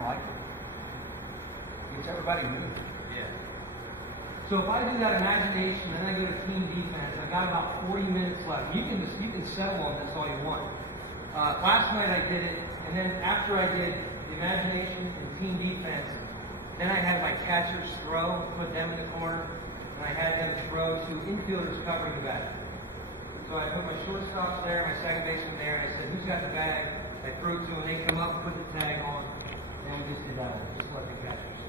like it. Gets everybody moving. Yeah. So if I do that imagination and then I go to team defense, I've got about 40 minutes left. You can settle on this all you want. Last night I did it, and then after I did the imagination and team defense, then I had my catchers throw, put them in the corner, and I had them throw to infielders covering the bag. So I put my shortstops there, my second baseman there, and I said, who's got the bag? I threw it to them, they come up, put the tag on, and we just did that one, just like the catchers.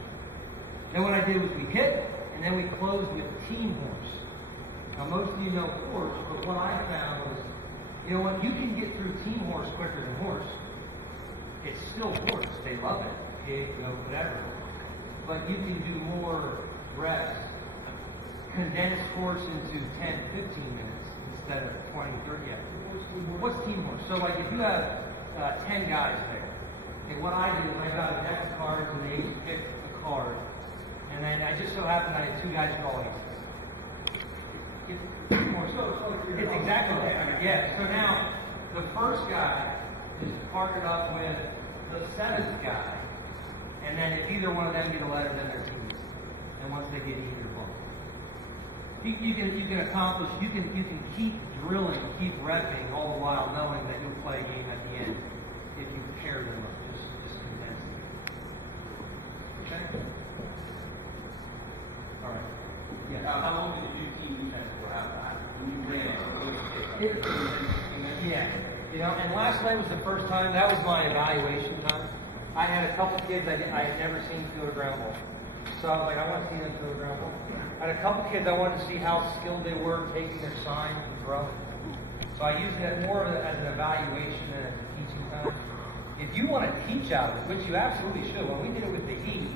Then what I did was we hit, and then we closed with team horse. Now most of you know horse, but what I found was, you know what, you can get through team horse quicker than horse. It's still horse, they love it, pig, goat, whatever. But you can do more reps, condense horse into 10, 15 minutes instead of 20, 30. What's team horse? So like if you have 10 guys there, okay, what I do is I got a deck of cards and they each pick a card, and then I just so happened I had two guys draw aces. It's exactly that. Yeah. So now the first guy is partnered up with the seventh guy, and then if either one of them get a letter, then they're teams. And once they get either one, you can accomplish. You can keep drilling, keep repping all the while, knowing that you'll play a game at the end if you pair them up. Just condense it. Okay. All right. Yeah. How long did you do team defense for? When you ran Yeah. You know, and last night was the first time, that was my evaluation time. I had a couple kids I had never seen throw a ground ball. So I was like, I want to see them throw a ground ball. I had a couple kids I wanted to see how skilled they were taking their sign and throwing. So I used it more as an evaluation than as a teaching time. If you want to teach out of it, which you absolutely should, when we did it with the Heat,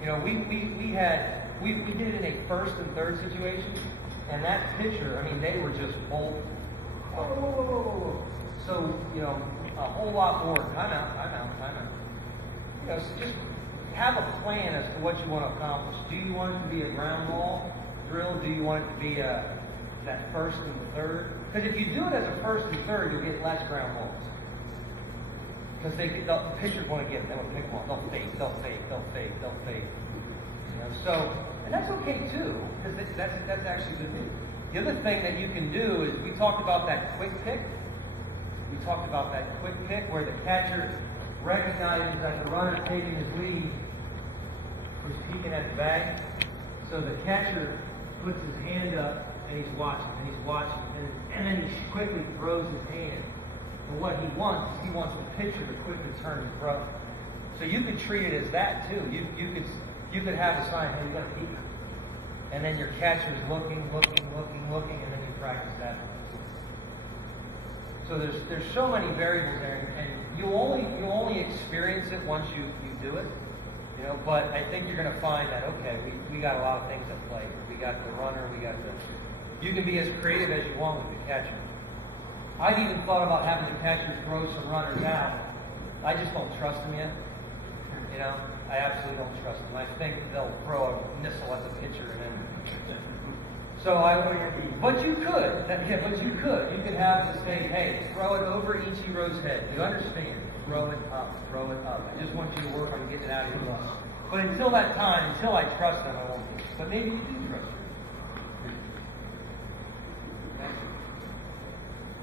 you know, we did it in a first and third situation, and that pitcher, I mean, they were just both, whoa. So, you know, a whole lot more, timeout. You know, so just have a plan as to what you want to accomplish. Do you want it to be a ground ball drill? Do you want it to be that first and the third? Because if you do it as a first and third, you'll get less ground balls. Because the pitcher's going to get them. They will pick them off. They'll fade. You know, so, and that's okay too, because that's actually good news. The other thing that you can do is, we talked about that quick pick. Where the catcher recognizes that the runner taking his lead is peeking at the bag. So the catcher puts his hand up and he's watching, and then he quickly throws his hand. And what he wants is he wants the pitcher to quickly turn and throw. So you could treat it as that too. You could have a sign, hey, you got to peek. And then your catcher's looking, and then you practice that. So there's so many variables there, and you only experience it once you do it, you know. But I think you're going to find that, okay, we got a lot of things at play. We got the runner, you can be as creative as you want with the catcher. I've even thought about having the catchers throw some runners out. I just don't trust them yet. You know, I absolutely don't trust them. I think they'll throw a missile at the pitcher and then. But you could. You could have to say, hey, throw it over Ichiro's head. You understand? Throw it up. I just want you to work on getting it out of your glove. But until that time, until I trust them, I won't do it. But maybe you do trust them.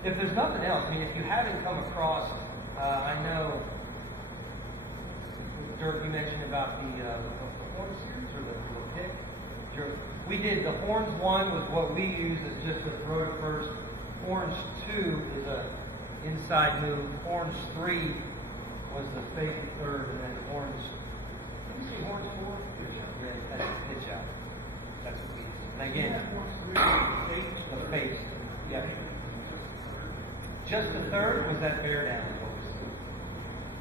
If there's nothing else, I mean, if you haven't come across, I know, Dirk, you mentioned about the horn series or the pick. We did the horns 1 was what we used as just a throw to first. Horns 2 is a inside move. Horns 3 was the fake third, and then horns. Did you see horns 4? Yeah, that's a pitch out. That's what we used. And again, the fake. Yeah. Just the third was that bear down.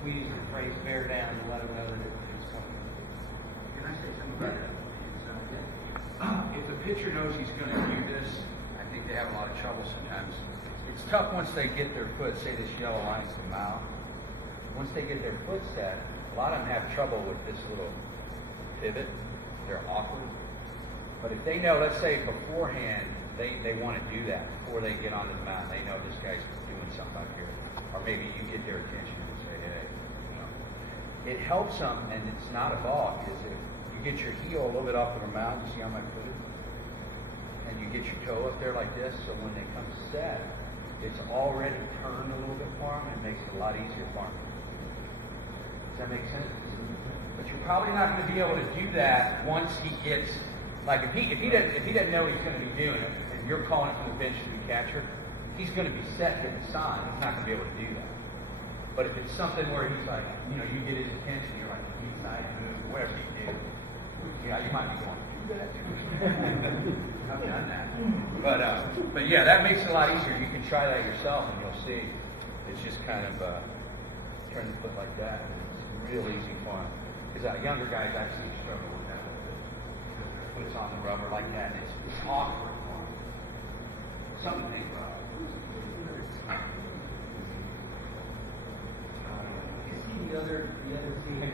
We used the phrase bear down to let them know that it's coming. Can I say something about that? If the pitcher knows he's going to do this, I think they have a lot of trouble sometimes. It's tough once they get their foot, say this yellow line's the mouth. Once they get their foot set, a lot of them have trouble with this little pivot. They're awkward. But if they know, let's say beforehand, they want to do that before they get onto the mound. They know this guy's doing something up here. Or maybe you get their attention and say, hey, you know. it helps them, and it's not a bog, is if you get your heel a little bit off the mountain, you see how my foot is? And you get your toe up there like this, so when they come set, it's already turned a little bit for them, and it makes it a lot easier for them. Does that make sense? But you're probably not going to be able to do that once he gets, like if he doesn't know what he's going to be doing, and you're calling it from the bench to be catcher, he's going to be set to the side. He's not going to be able to do that. But if it's something where he's like, you know, you get his attention, you're like, he's side move, whatever you do, yeah, you might be going, do that too. I've done that. But yeah, that makes it a lot easier. You can try that yourself, and you'll see. It's just kind of turn the foot like that. It's real easy for him. Because younger guys actually struggle with that a little bit. Because their foot's on the rubber like that, and it's awkward for them. Something to think about. The other thing.